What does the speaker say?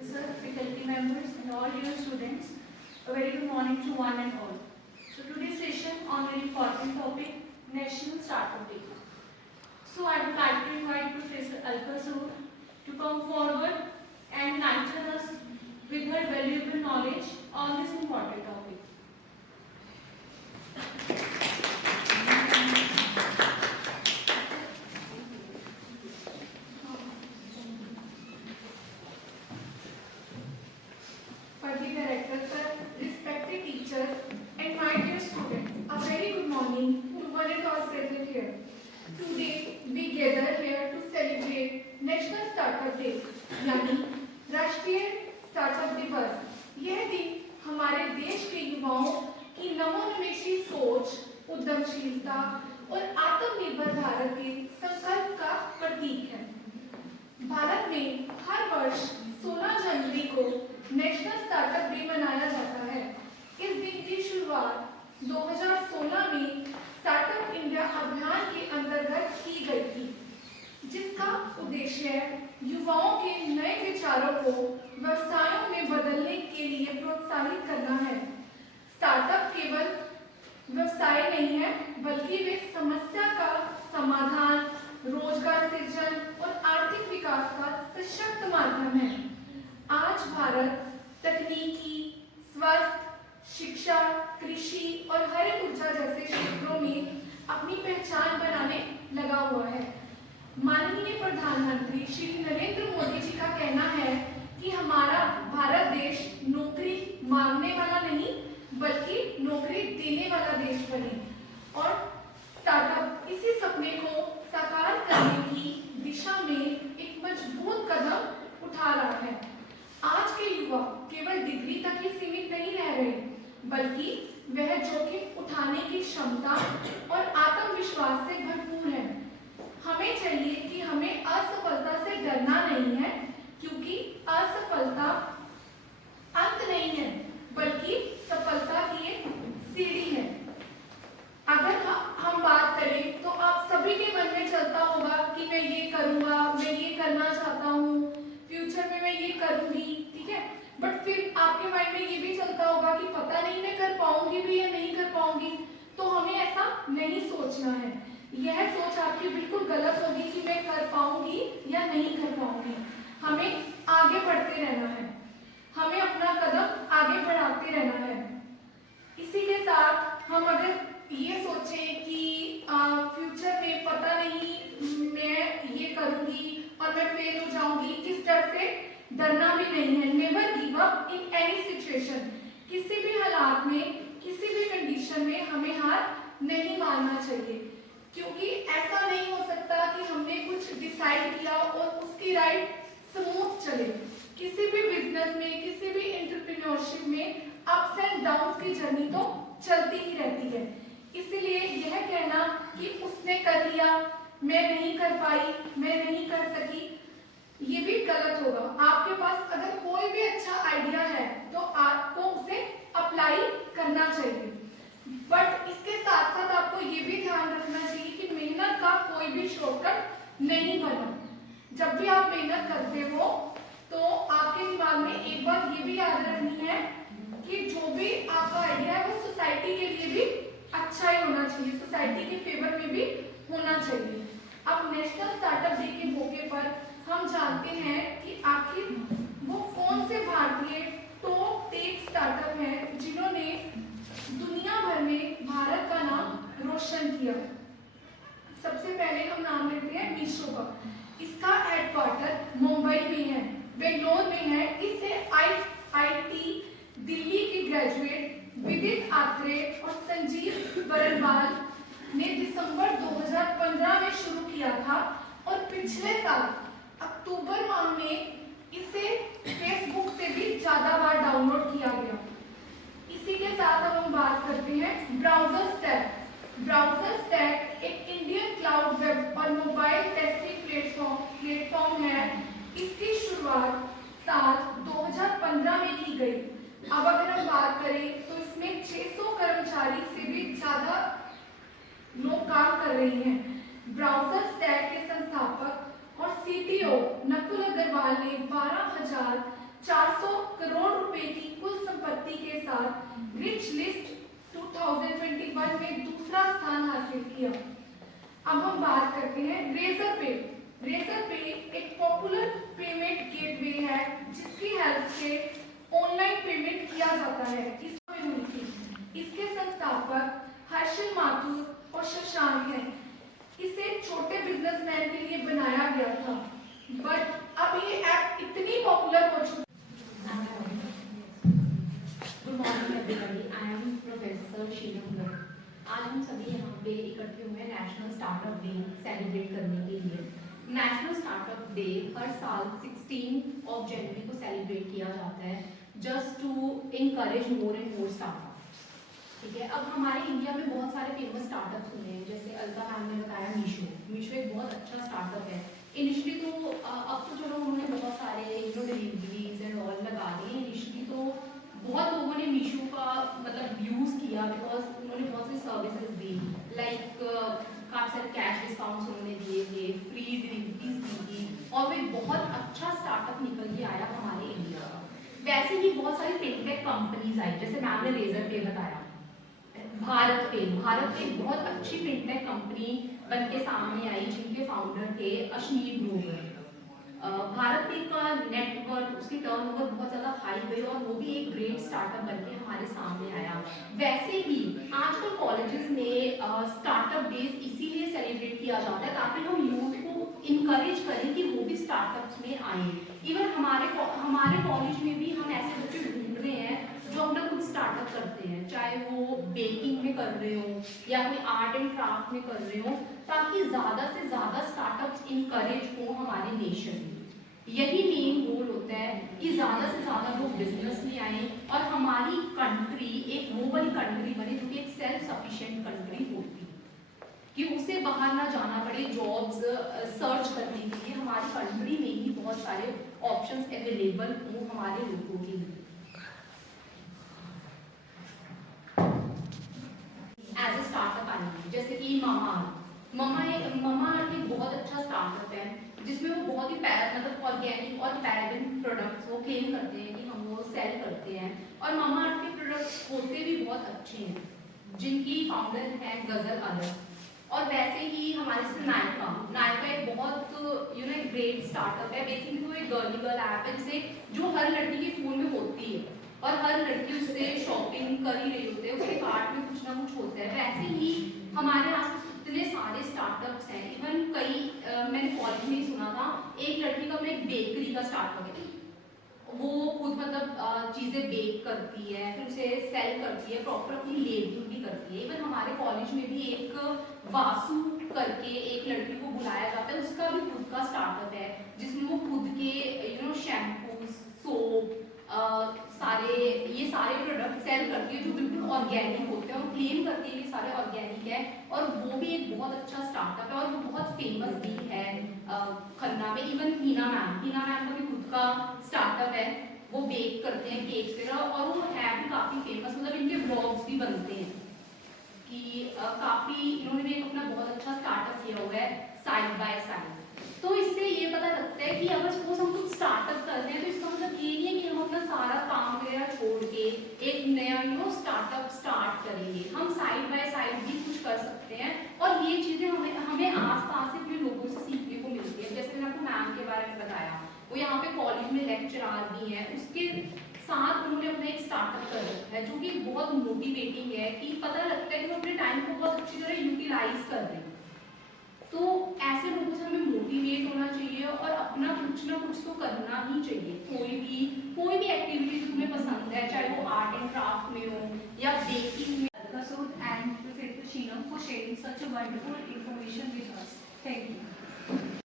Sir, faculty members and all dear students, a very good morning to one and all. So today's session on very important topic, National Startup Day. So I would like to invite Professor Alkasur to come forward and enlighten us with her valuable knowledge on this important topic. Party Director Sir, respected teachers, and my dear students, a very good morning to one and all present here. Today we gather here to celebrate National Startup Day, यानी राष्ट्रीय startup दिवस। यह दिन हमारे देश के युवाओं की नवोन्मेषी सोच, उद्यमशीलता और आत्मनिर्भर भारत के संकल्प का प्रतीक है। भारत में हर वर्ष 16 जनवरी को नेशनल स्टार्टअप डे मनाया जाता है। इस दिन की शुरुआत 2016 में स्टार्टअप इंडिया अभियान के अंतर्गत की गई थी, जिसका उद्देश्य युवाओं के नए विचारों को व्यवसायों में बदलने के लिए प्रोत्साहित करना है। स्टार्टअप केवल व्यवसाय नहीं है, बल्कि वे समस्या का समाधान, रोजगार सृजन और आर्थिक विकास का सशक्त माध्यम है। आज भारत तकनीकी, स्वास्थ्य, शिक्षा, कृषि और हरित ऊर्जा जैसे क्षेत्रों में अपनी पहचान बनाने लगा हुआ है। माननीय प्रधानमंत्री श्री नरेंद्र मोदी जी का कहना है कि हमारा भारत देश नौकरी मांगने वाला नहीं, बल्कि नौकरी देने वाला देश बने, और स्टार्टअप इसी सपने को साकार करने की दिशा में एक मजबूत कदम उठा रहा है। आज के युवा केवल डिग्री तक ही सीमित नहीं रह रहे, बल्कि वह जोखिम उठाने की क्षमता और आत्मविश्वास से भरपूर है। हमें चाहिए कि हमें असफलता से डरना नहीं है, क्योंकि असफलता अंत नहीं है, बल्कि सफलता की एक सीढ़ी है। अगर हम बात करें तो आप सभी के मन में चलता होगा कि मैं ये करूंगा, मैं ये करना चाहता हूँ, फ्यूचर में मैं ये करूंगी, ठीक है। बट फिर आपके माइंड में ये भी चलता होगा कि पता नहीं मैं कर पाऊंगी भी या नहीं कर पाऊंगी। तो हमें ऐसा नहीं सोचना है। यह सोच आपकी बिल्कुल गलत होगी कि मैं कर पाऊंगी या नहीं कर पाऊंगी। हमें आगे बढ़ते रहना है, हमें अपना कदम आगे बढ़ाते रहना है। इसी के साथ हम अगर ये सोचें कि फ्यूचर में पता नहीं मैं ये करूंगी और मैं फेल हो जाऊंगी, इस डर से डरना भी नहीं है। Never give up in any situation. किसी भी हालात में, किसी भी कंडीशन में हमें हार नहीं मानना चाहिए, क्योंकि ऐसा नहीं हो सकता कि हमने कुछ डिसाइड किया और उसकी राइड स्मूथ चले। किसी भी बिजनेस में, किसी भी एंटरप्रेन्योरशिप में अप्स एंड डाउन्स की जर्नी तो चलती ही रहती है। इसीलिए यह कहना कि उसने कर लिया, मैं नहीं कर पाई, मैं नहीं कर सकी, ये भी गलत होगा। आपके पास अगर कोई भी अच्छा आइडिया है तो आपको उसे अप्लाई करना चाहिए। बट इसके साथ साथ आपको ये भी ध्यान रखना चाहिए कि मेहनत का कोई भी शॉर्टकट नहीं बना। जब भी आप मेहनत करते हो तो आपके दिमाग में एक बात ये भी याद रखनी है कि जो भी आपका आइडिया है वो सोसाइटी के लिए भी अच्छा ही होना चाहिए, सोसाइटी के फेवर में भी होना चाहिए। अब नेशनल स्टार्टअप डे के मौके पर हम जानते हैं कि आखिर वो कौन से भारतीय टॉप टेक स्टार्टअप हैं जिन्होंने दुनिया भर में भारत का नाम रोशन किया। सबसे पहले हम नाम लेते हैं मीशो का। इसका हेडक्वार्टर मुंबई में है, बेंगलोर में है। इसे IIT दिल्ली के ग्रेजुएट विदित आत्रे और संजीव बरनवाल ने दिसंबर 2015 में शुरू किया था, और पिछले साल अक्टूबर माह में इसे फेसबुक से भी ज्यादा बार डाउनलोड किया गया। इसी के साथ अब हम बात करते हैं ब्राउजर स्टैक। ब्राउजर स्टैक एक इंडियन क्लाउड वेब और मोबाइल टेस्टिंग प्लेटफॉर्म है। इसकी शुरुआत साल 2015 में की गई। अब अगर हम बात करें तो इसमें 600 कर्मचारी से भी ज्यादा लोग काम कर रही हैं। ब्राउजर स्टैक के संस्थापक और CTO नकुल अग्रवाल ने 12,000 400 करोड़ रुपए की कुल संपत्ति के साथ रिच लिस्ट 2021 में दूसरा स्थान हासिल किया। अब हम बात करते हैं रेजर पे। रेजर पे एक पॉपुलर पेमेंट गेटवे है जिसकी हेल्प से ऑनलाइन पेमेंट किया जाता है। इसमें हुई थी। इसके संस्थापक हर्षल माथुर और शशांक हैं। इसे छोटे बिजनेसमैन के लिए बनाया गया था, बट अब ये ऐप इतनी पॉपुलर हो चुकी। Good morning everybody, I am professor Sheelam Garg. आज हम सभी यहाँ पे इकट्ठे हुए हैं नेशनल स्टार्टअप डे सेलिब्रेट करने के लिए। नेशनल स्टार्टअप डे हर साल 16 ऑफ जनवरी को सेलिब्रेट किया जाता है just to encourage more and more startup. ठीक है, अब हमारे इंडिया में बहुत सारे फेमस स्टार्टअप्स हुए हैं, जैसे अलका मैम ने बताया मीशो एक बहुत अच्छा स्टार्टअप है। इनिशियली तो अब तो चलो उन्होंने बहुत सारे डिलीवरीज एंड ऑल लगा दिए। इनिशियली तो बहुत लोगों ने मीशो का मतलब यूज़ किया बिकॉज उन्होंने बहुत सी सर्विसेज दी, लाइक काफ़ी सारे कैश डिस्काउंट्स उन्होंने दिए थे, फ्री डिलीवरीज दी थी, और वो एक बहुत अच्छा स्टार्टअप निकल के आया हमारे इंडिया का। वैसे ही बहुत सारी फिनटेक कंपनीज आई, जैसे मैम ने रेजर पे बताया, भारत पे बहुत अच्छी फिनटेक कंपनी बन के सामने आई जिनके फाउंडर थे अश्नीर ग्रोवर। भारत पे का नेटवर्क, उसकी टर्नओवर बहुत ज़्यादा हाई गई और वो भी एक ग्रेट स्टार्टअप बन के हमारे सामने आया। वैसे ही आजकल कॉलेजेस में स्टार्टअप डेज इसीलिए सेलिब्रेट किया जाता है ताकि हम यूथ को इनकरेज करें कि वो भी स्टार्टअप्स में आए। इवन हमारे कॉलेज में भी हम ऐसे बच्चे ढूंढ रहे हैं जो अपना खुद स्टार्टअप करते हैं, चाहे वो बेकिंग में कर रहे हो या कोई आर्ट एंड क्राफ्ट में कर रहे हो, ताकि ज़्यादा से ज़्यादा स्टार्टअप्स इनकरेज हो हमारे नेशन में। यही मेन गोल होता है कि ज़्यादा से ज़्यादा लोग बिजनेस में आए और हमारी कंट्री एक ग्लोबल कंट्री बने जो कि एक सेल्फ सफिशिएंट कंट्री होती है, कि उसे बाहर ना जाना पड़े जॉब्स सर्च करने के लिए। हमारी कंट्री में ही बहुत सारे ऑप्शंस अवेलेबल हो हमारे लोगों के लिए। एज ए स्टार्टअप आएंगे, जैसे कि ममा अर्थ एक बहुत अच्छा स्टार्टअप है जिसमें वो बहुत ही मतलब ऑर्गेनिक और पैराबन प्रोडक्ट्स वो क्लेम करते हैं कि हम वो सेल करते हैं, और ममा अर्थ के प्रोडक्ट्स होते भी बहुत अच्छे हैं, जिनकी फाउंडर है गजल अलग। और वैसे ही हमारे से नायका एक बहुत ग्रेट स्टार्टअप है। बेसिकली वो एक गर्ल ऐप है जिसे जो हर लड़की के फोन में होती है और हर लड़की उससे शॉपिंग कर ही रही होती है, उसके कार्ट में कुछ ना कुछ होता है। वैसे ही हमारे आसपास इतने सारे स्टार्टअप्स हैं। इवन कई मैंने कॉलेज में ही सुना था, एक लड़की का अपना एक बेकरी का स्टार्टअप है, वो खुद मतलब चीज़ें बेक करती है, फिर उसे सेल करती है, प्रॉपर अपनी लेबलिंग भी करती है। इवन हमारे कॉलेज में भी एक वासु करके एक लड़की को बुलाया जाता है, उसका भी खुद का स्टार्टअप है जिसमें वो खुद के शैम्पूज, सोप, ये सारे प्रोडक्ट सेल करती है जो बिल्कुल ऑर्गेनिक होते हैं और क्लेम करती है कि सारे ऑर्गेनिक है। और वो भी एक बहुत अच्छा स्टार्टअप है और वो बहुत फेमस भी है खन्ना में। इवन हीना मैम का भी खुद का स्टार्टअप है, वो बेक करते हैं केक्स वगैरह, और वो है भी काफ़ी फेमस, मतलब इनके ब्लॉग्स भी बनते हैं कि काफ़ी इन्होंने भी अपना बहुत अच्छा स्टार्टअप किया हुआ है साइड बाय साइड। तो इससे ये पता लगता है कि अगर सपोज हम कुछ स्टार्टअप करते हैं तो इसका मतलब ये नहीं है कि हम अपना सारा काम वगैरह छोड़ के एक नया स्टार्टअप स्टार्ट करेंगे। हम साइड बाय साइड भी कुछ कर सकते हैं और ये चीज़ें हमें आसपास से अपने लोगों से सीखने को मिलती है। जैसे मैंने आपको मैम के बारे में बताया, वो यहाँ पे कॉलेज में लेक्चरार भी हैं, उसके साथ उन्होंने अपना एक स्टार्टअप कर रखा है जो कि बहुत मोटिवेटिंग है कि पता लगता है कि वो अपने टाइम को बहुत अच्छी तरह यूटिलाइज कर रहे हैं। तो ऐसे लोगों से हमें मोटिवेट होना चाहिए और अपना कुछ ना कुछ तो करना ही चाहिए। कोई भी एक्टिविटी तुम्हें पसंद है, चाहे वो आर्ट एंड क्राफ्ट में हो या बेकिंग में। Kasud and Professor Sheelam for sharing such a wonderful information with us. Thank you.